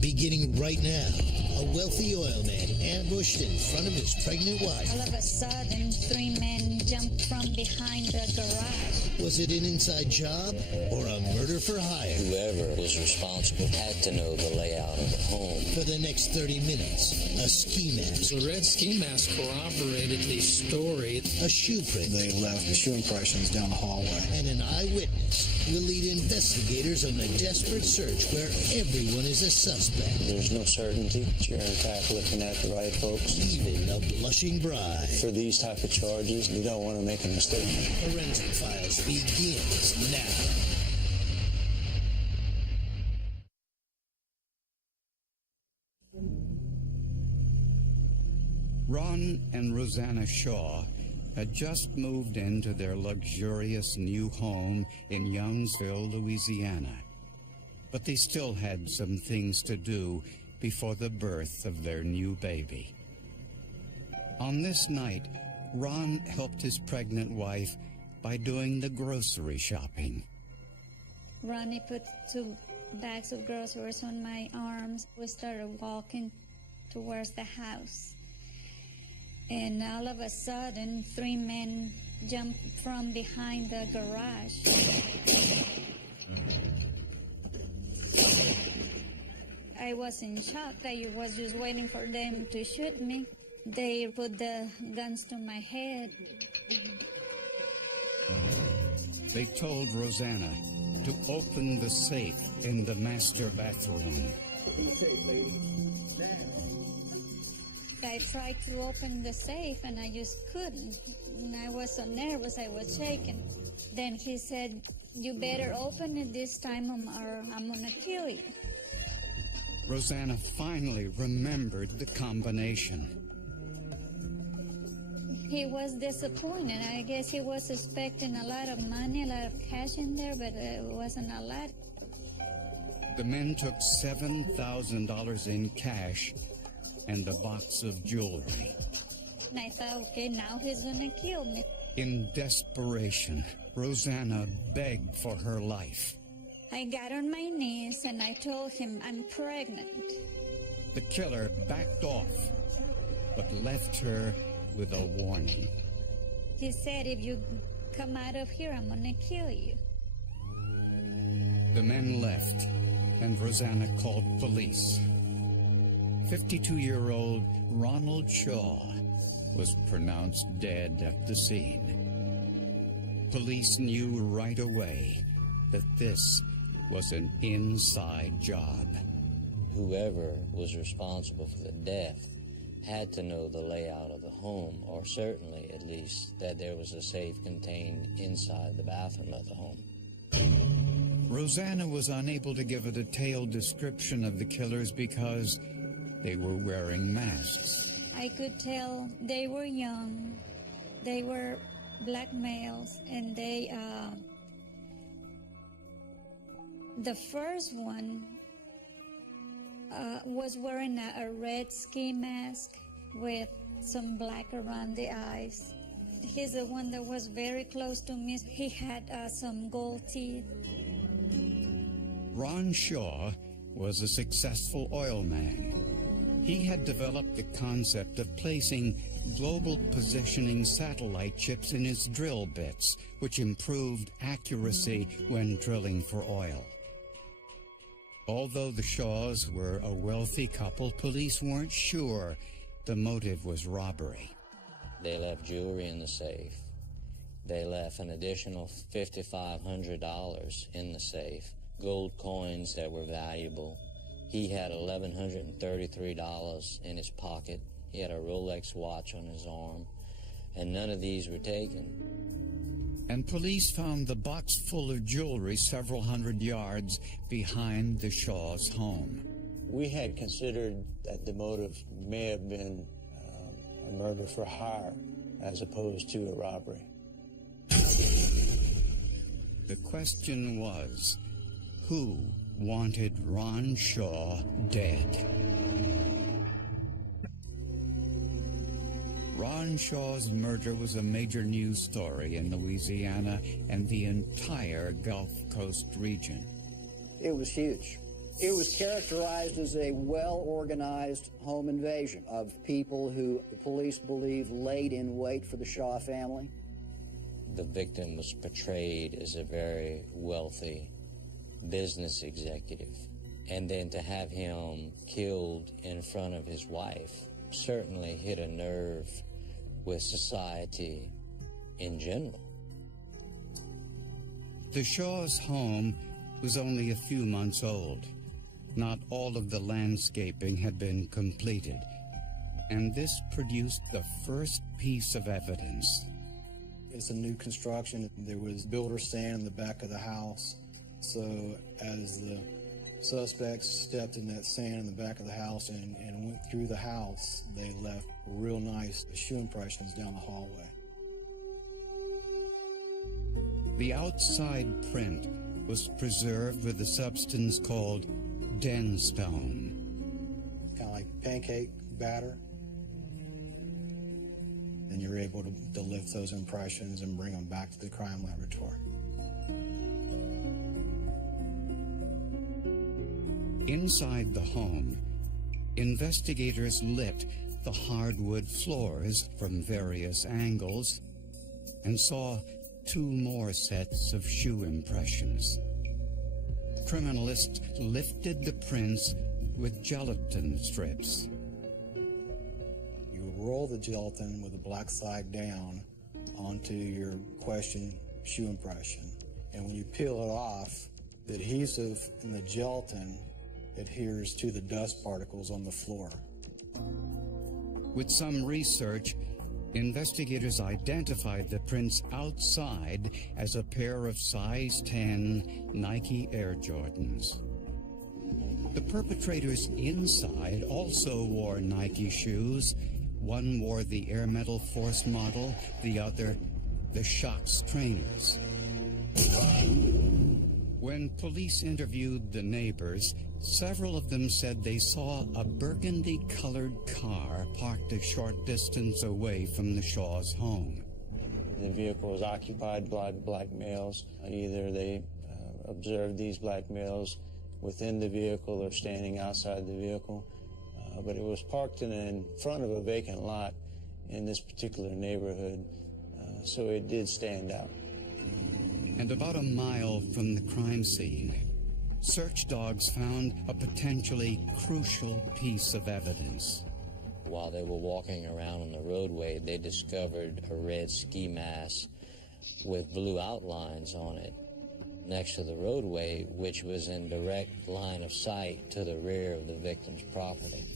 Beginning right now, a wealthy oil man ambushed in front of his pregnant wife. All of a sudden, 3 men jumped from behind the garage. Was it an inside job or a murder for hire? Whoever was responsible had to know the layout of the home. For the next 30 minutes, a ski mask. The red ski mask corroborated the story. A shoe print. They left the shoe impressions down the hallway. And an eyewitness will lead investigators on a desperate search where everyone is a suspect. There's no certainty that you're in fact looking at the right folks. Even a blushing bride. For these type of charges, you don't want to make a mistake. Forensic Files begins now. Ron and Rosanna Shaw had just moved into their luxurious new home in Youngsville, Louisiana. But they still had some things to do before the birth of their new baby. On this night, Ron helped his pregnant wife by doing the grocery shopping. Ronnie put 2 bags of groceries on my arms. We started walking towards the house. And all of a sudden, 3 men jumped from behind the garage. I was in shock. I was just waiting for them to shoot me. They put the guns to my head. They told Rosanna to open the safe in the master bathroom. I tried to open the safe and I just couldn't. And I was so nervous, I was shaking. Then he said, "You better open it this time or I'm gonna kill you." Rosanna finally remembered the combination. He was disappointed. I guess he was expecting a lot of money, a lot of cash in there, but it wasn't a lot. The men took $7,000 in cash and a box of jewelry. And I thought, okay, now he's gonna kill me. In desperation, Rosanna begged for her life. I got on my knees and I told him I'm pregnant. The killer backed off, but left her with a warning. He said, "If you come out of here, I'm gonna kill you." The men left, and Rosanna called police. 52-year-old Ronald Shaw was pronounced dead at the scene. Police knew right away that this was an inside job. Whoever was responsible for the death had to know the layout of the home, or certainly at least that there was a safe contained inside the bathroom of the home. Rosanna was unable to give a detailed description of the killers because they were wearing masks. I could tell they were young, they were black males, and the first one was wearing a red ski mask with some black around the eyes. He's the one that was very close to me. He had some gold teeth. Ron Shaw was a successful oil man. He had developed the concept of placing global positioning satellite chips in his drill bits, which improved accuracy when drilling for oil. Although the Shaws were a wealthy couple, police weren't sure the motive was robbery. They left jewelry in the safe. They left an additional $5,500 in the safe, gold coins that were valuable. He had $1,133 in his pocket. He had a Rolex watch on his arm, and none of these were taken. And police found the box full of jewelry several hundred yards behind the Shaw's home. We had considered that the motive may have been a murder for hire as opposed to a robbery. The question was, who wanted Ron Shaw dead? Ron Shaw's murder was a major news story in Louisiana and the entire Gulf Coast region. It was huge. It was characterized as a well-organized home invasion of people who the police believe laid in wait for the Shaw family. The victim was portrayed as a very wealthy business executive. And then to have him killed in front of his wife certainly hit a nerve with society in general. The Shaw's home was only a few months old. Not all of the landscaping had been completed, and this produced the first piece of evidence. It's a new construction. There was builder sand in the back of the house, so as the suspects stepped in that sand in the back of the house and went through the house, they left real nice shoe impressions down the hallway. The outside print was preserved with a substance called denstone. Kind of like pancake batter. Then you're able to lift those impressions and bring them back to the crime laboratory. Inside the home, investigators lit the hardwood floors from various angles and saw 2 more sets of shoe impressions. Criminalists lifted the prints with gelatin strips. You roll the gelatin with the black side down onto your question shoe impression. And when you peel it off, the adhesive in the gelatin adheres to the dust particles on the floor. With some research, investigators identified the prints outside as a pair of size 10 Nike Air Jordans. The perpetrators inside also wore Nike shoes. One wore the Air Metal Force model, the other the Shox trainers. When police interviewed the neighbors, several of them said they saw a burgundy-colored car parked a short distance away from the Shaw's home. The vehicle was occupied by black males. Either they observed these black males within the vehicle or standing outside the vehicle. But it was parked in front of a vacant lot in this particular neighborhood, so it did stand out. And about a mile from the crime scene, search dogs found a potentially crucial piece of evidence. While they were walking around on the roadway, they discovered a red ski mask with blue outlines on it next to the roadway, which was in direct line of sight to the rear of the victim's property.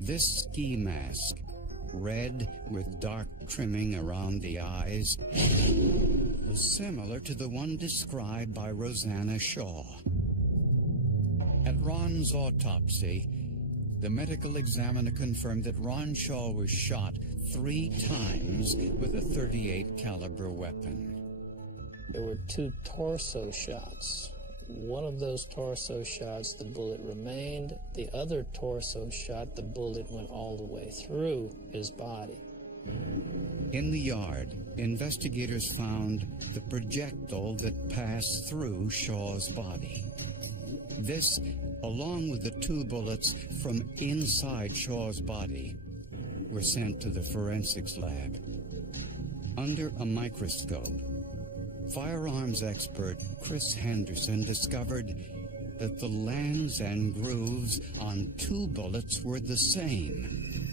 This ski mask, red with dark trimming around the eyes, was similar to the one described by Rosanna Shaw. At Ron's autopsy, the medical examiner confirmed that Ron Shaw was shot 3 times with a .38 caliber weapon. There were 2 torso shots. One of those torso shots, the bullet remained. The other torso shot, the bullet went all the way through his body. In the yard, investigators found the projectile that passed through Shaw's body. This, along with the 2 bullets from inside Shaw's body, were sent to the forensics lab. Under a microscope, firearms expert Chris Henderson discovered that the lands and grooves on 2 bullets were the same.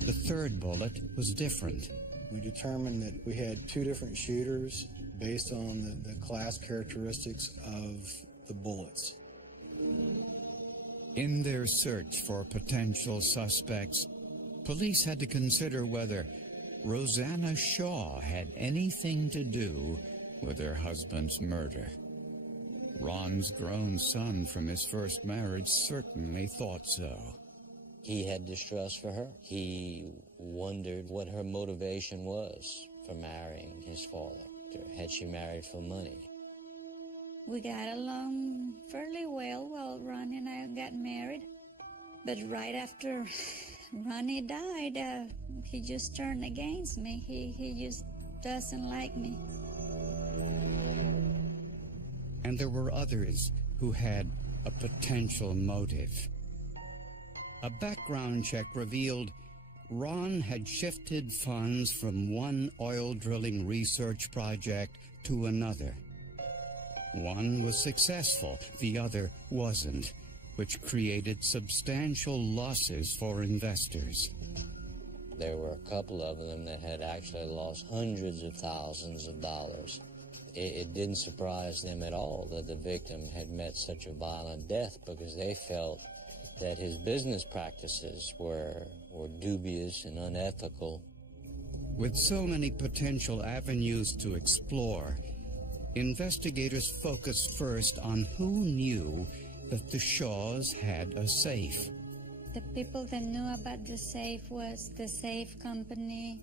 The 3rd bullet was different. We determined that we had 2 different shooters based on the class characteristics of the bullets. In their search for potential suspects, police had to consider whether Rosanna Shaw had anything to do with her husband's murder. Ron's grown son from his first marriage certainly thought so. He had distrust for her. He wondered what her motivation was for marrying his father. Had she married for money? We got along fairly well while Ronnie and I got married. But right after Ronnie died, he just turned against me. He just doesn't like me. And there were others who had a potential motive. A background check revealed Ron had shifted funds from one oil drilling research project to another. One was successful, the other wasn't, which created substantial losses for investors. There were a couple of them that had actually lost hundreds of thousands of dollars. It didn't surprise them at all that the victim had met such a violent death, because they felt that his business practices were dubious and unethical. With so many potential avenues to explore, investigators focused first on who knew that the Shaws had a safe. The people that knew about the safe was the safe company,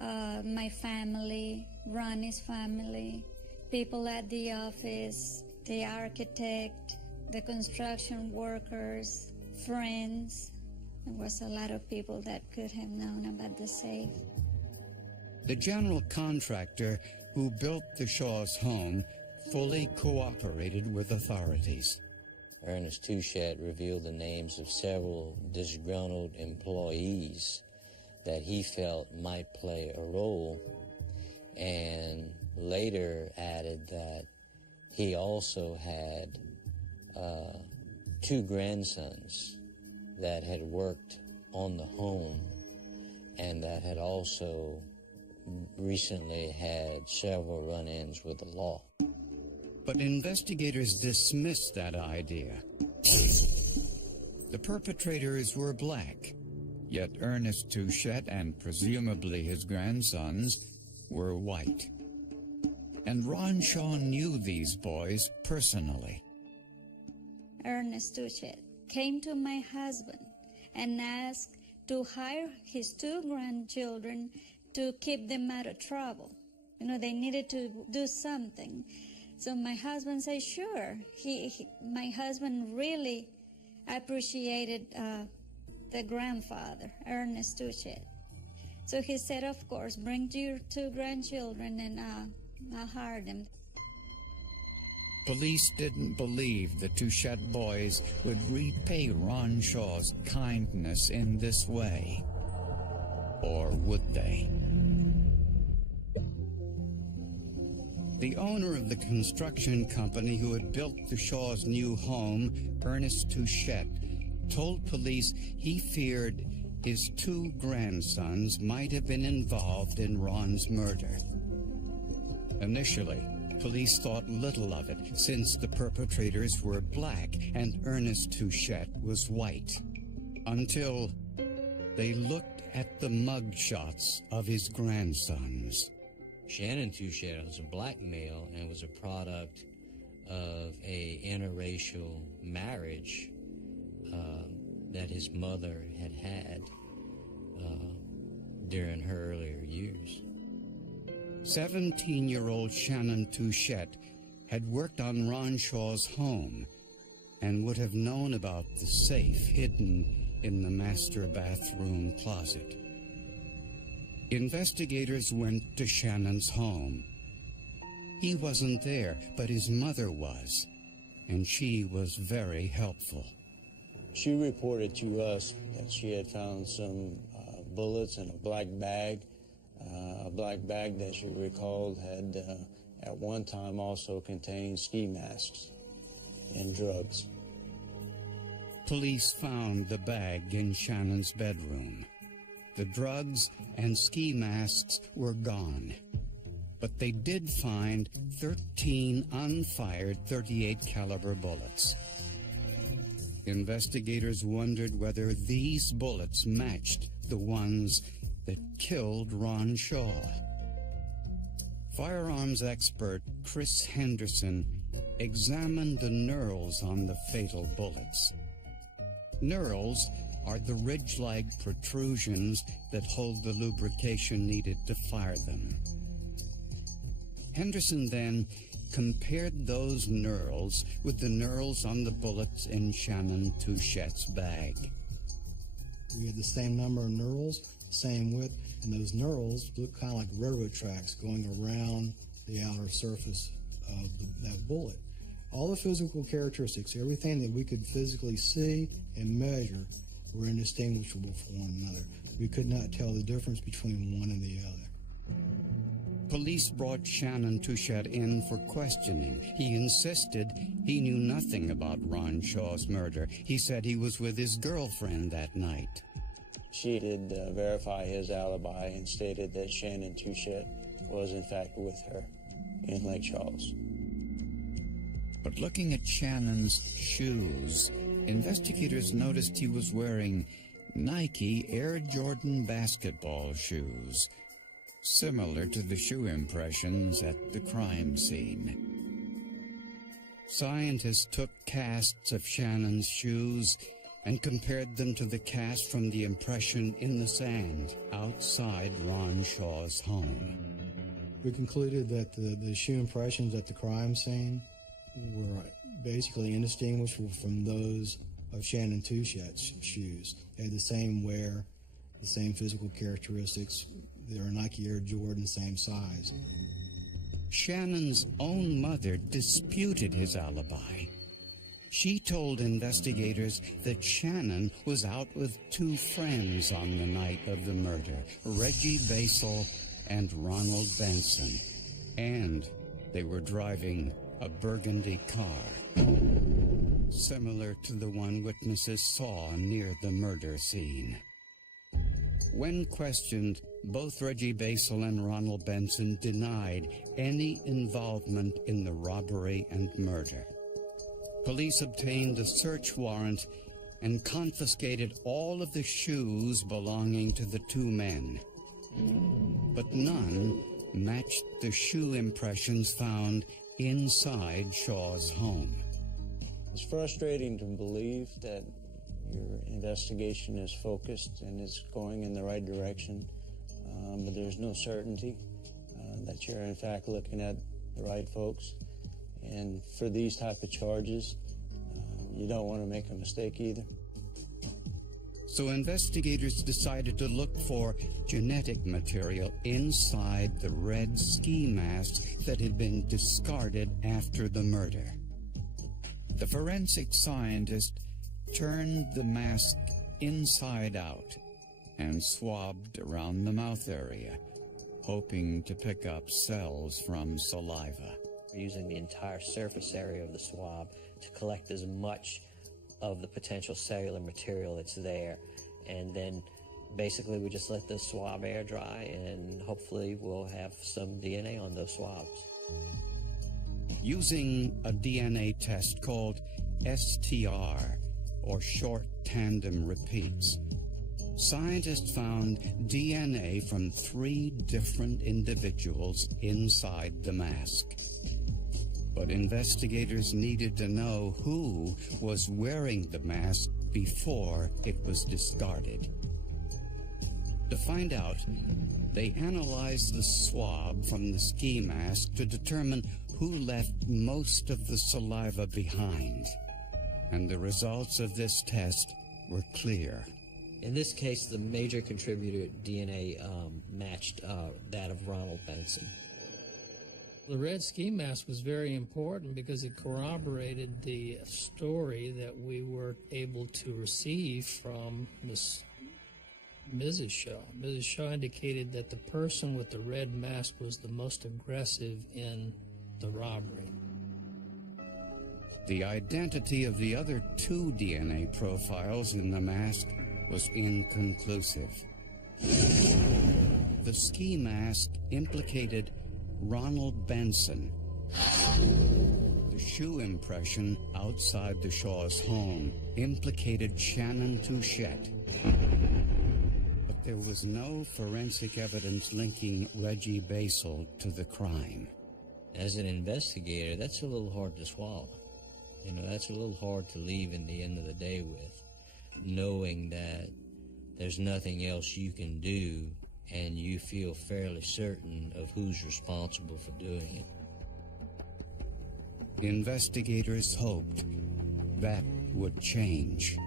my family, Ronnie's family, people at the office, the architect, the construction workers, friends. There was a lot of people that could have known about the safe. The general contractor who built the Shaws' home fully cooperated with authorities. Ernest Touchette revealed the names of several disgruntled employees that he felt might play a role, and later added that he also had 2 grandsons that had worked on the home and that had also recently had several run-ins with the law. But investigators dismissed that idea. The perpetrators were black, yet Ernest Touchette and presumably his grandsons were white. And Ron Shaw knew these boys personally. Ernest Touchette came to my husband and asked to hire his 2 grandchildren to keep them out of trouble. You know, they needed to do something. So my husband said, sure. My husband really appreciated the grandfather, Ernest Touchette. So he said, of course, bring your 2 grandchildren and I'll hire them. Police didn't believe the Touchette boys would repay Ron Shaw's kindness in this way. Or would they? The owner of the construction company who had built the Shaws' new home, Ernest Touchette, told police he feared his 2 grandsons might have been involved in Ron's murder. Initially, police thought little of it, since the perpetrators were black and Ernest Touchette was white, until they looked at the mug shots of his grandsons. Shannon Touchette was a black male and was a product of a interracial marriage that his mother had during her earlier years. 17-year-old Shannon Touchette had worked on Ron Shaw's home and would have known about the safe hidden in the master bathroom closet. Investigators went to Shannon's home. He wasn't there, but his mother was, and she was very helpful. She reported to us that she had found some bullets in a black bag that she recalled had at one time also contained ski masks and drugs. Police found the bag in Shannon's bedroom. The drugs and ski masks were gone, but they did find 13 unfired .38 caliber bullets. Investigators wondered whether these bullets matched the ones that killed Ron Shaw. Firearms expert Chris Henderson examined the knurls on the fatal bullets. Knurls are the ridge-like protrusions that hold the lubrication needed to fire them. Henderson then compared those knurls with the knurls on the bullets in Shannon Touchette's bag. We had the same number of knurls, same width, and those knurls look kind of like railroad tracks going around the outer surface of that bullet. All the physical characteristics, everything that we could physically see and measure, were indistinguishable from one another. We could not tell the difference between one and the other. Police brought Shannon Touchette in for questioning. He insisted he knew nothing about Ron Shaw's murder. He said he was with his girlfriend that night. She did verify his alibi and stated that Shannon Touchette was in fact with her in Lake Charles. But looking at Shannon's shoes, investigators noticed he was wearing Nike Air Jordan basketball shoes, similar to the shoe impressions at the crime scene. Scientists took casts of Shannon's shoes and compared them to the cast from the impression in the sand outside Ron Shaw's home. We concluded that the shoe impressions at the crime scene were basically indistinguishable from those of Shannon Touchette's shoes. They had the same wear, the same physical characteristics. They were Nike Air Jordan, same size. Shannon's own mother disputed his alibi. She told investigators that Shannon was out with two friends on the night of the murder, Reggie Basel and Ronald Benson, and they were driving a burgundy car, similar to the one witnesses saw near the murder scene. When questioned, both Reggie Basel and Ronald Benson denied any involvement in the robbery and murder. Police obtained a search warrant and confiscated all of the shoes belonging to the two men. But none matched the shoe impressions found inside Shaw's home. It's frustrating to believe that your investigation is focused and it's going in the right direction, but there's no certainty that you're in fact looking at the right folks. And for these type of charges, you don't want to make a mistake either. So investigators decided to look for genetic material inside the red ski mask that had been discarded after the murder. The forensic scientist turned the mask inside out and swabbed around the mouth area, hoping to pick up cells from saliva. We're using the entire surface area of the swab to collect as much of the potential cellular material that's there, and then basically we just let the swab air dry and hopefully we'll have some DNA on those swabs. Using a DNA test called STR, or short tandem repeats, scientists found DNA from 3 different individuals inside the mask. But investigators needed to know who was wearing the mask before it was discarded. To find out, they analyzed the swab from the ski mask to determine who left most of the saliva behind. And the results of this test were clear. In this case, the major contributor DNA matched that of Ronald Benson. The red ski mask was very important because it corroborated the story that we were able to receive from Mrs. Shaw. Mrs. Shaw indicated that the person with the red mask was the most aggressive in the robbery. The identity of the other 2 DNA profiles in the mask was inconclusive. The ski mask implicated Ronald Benson. The shoe impression outside the Shaw's home implicated Shannon Touchette. But there was no forensic evidence linking Reggie Basel to the crime. As an investigator, that's a little hard to swallow. You know, that's a little hard to leave in the end of the day with, knowing that there's nothing else you can do and you feel fairly certain of who's responsible for doing it. Investigators hoped that would change.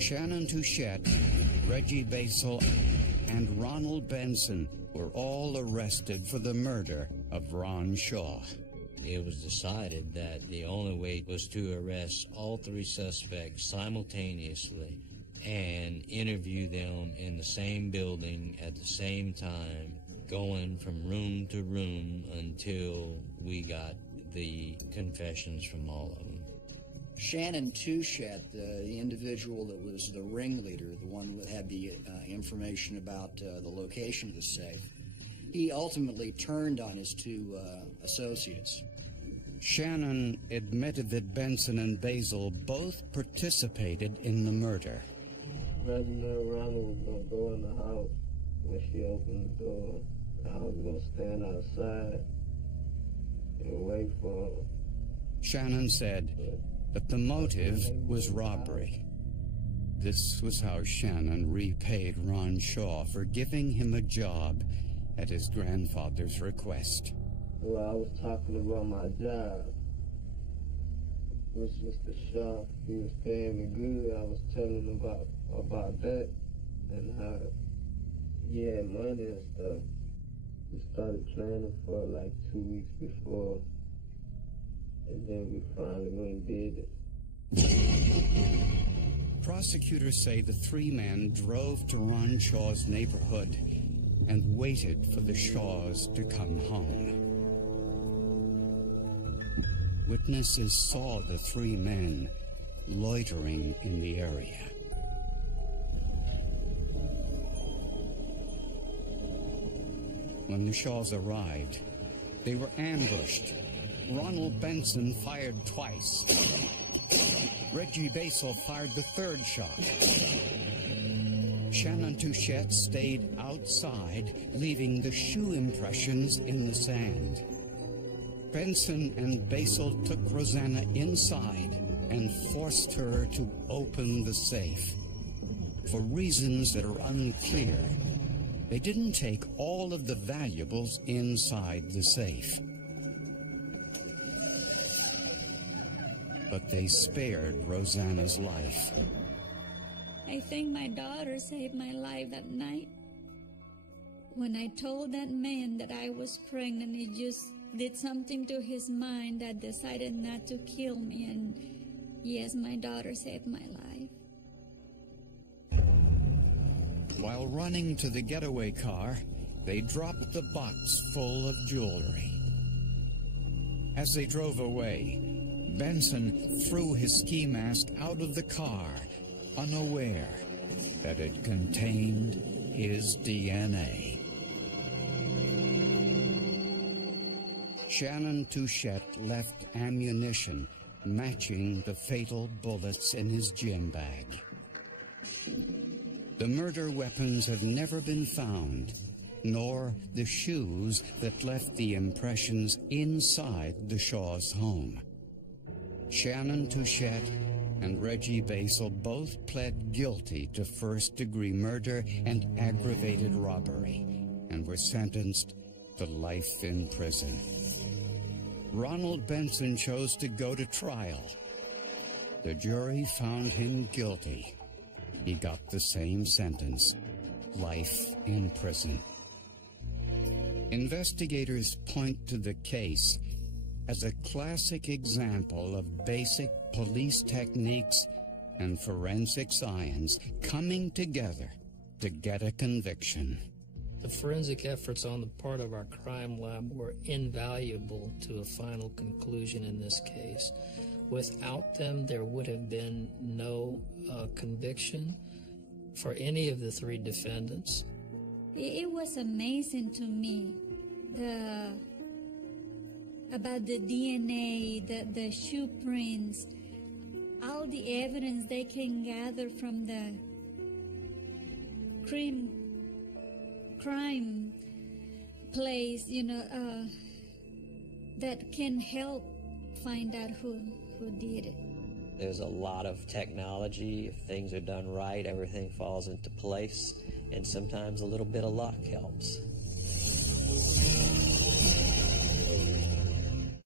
Shannon Touchette, Reggie Basel, and Ronald Benson were all arrested for the murder of Ron Shaw. It was decided that the only way was to arrest all three suspects simultaneously and interview them in the same building at the same time, going from room to room until we got the confessions from all of them. Shannon Touchette, the individual that was the ringleader, the one that had the information about the location of the safe, he ultimately turned on his two associates. Shannon admitted that Benson and Basil both participated in the murder. Reginald Ronald was going to go in the house. When she opened the door, I was going to stand outside and wait for her. Shannon said that the motive was robbery. This was how Shannon repaid Ron Shaw for giving him a job at his grandfather's request. Well, I was talking about my job, which Mr. Shaw, he was paying me good. I was telling him about that and how he had money and stuff. We started planning for like 2 weeks before, and then we finally went and did it. Prosecutors say the three men drove to Ron Shaw's neighborhood and waited for the Shaws to come home. Witnesses saw the three men loitering in the area. When the Shaws arrived, they were ambushed. Ronald Benson fired twice. Reggie Basil fired the third shot. Shannon Touchette stayed outside, leaving the shoe impressions in the sand. Benson and Basil took Rosanna inside and forced her to open the safe. For reasons that are unclear, they didn't take all of the valuables inside the safe. But they spared Rosanna's life. I think my daughter saved my life that night. When I told that man that I was pregnant, he just did something to his mind that decided not to kill me, and yes, my daughter saved my life. While running to the getaway car, they dropped the box full of jewelry. As they drove away, Benson threw his ski mask out of the car, unaware that it contained his DNA. Shannon Touchette left ammunition matching the fatal bullets in his gym bag. The murder weapons have never been found, nor the shoes that left the impressions inside the Shaw's home. Shannon Touchette and Reggie Basil both pled guilty to first-degree murder and aggravated robbery and were sentenced to life in prison. Ronald Benson chose to go to trial. The jury found him guilty. He got the same sentence, life in prison. Investigators point to the case as a classic example of basic police techniques and forensic science coming together to get a conviction. The forensic efforts on the part of our crime lab were invaluable to a final conclusion in this case. Without them, there would have been no conviction for any of the three defendants. It was amazing to me, about the DNA, the shoe prints, all the evidence they can gather from the crime place, that can help find out who did it. There's a lot of technology. If things are done right, everything falls into place, and sometimes a little bit of luck helps.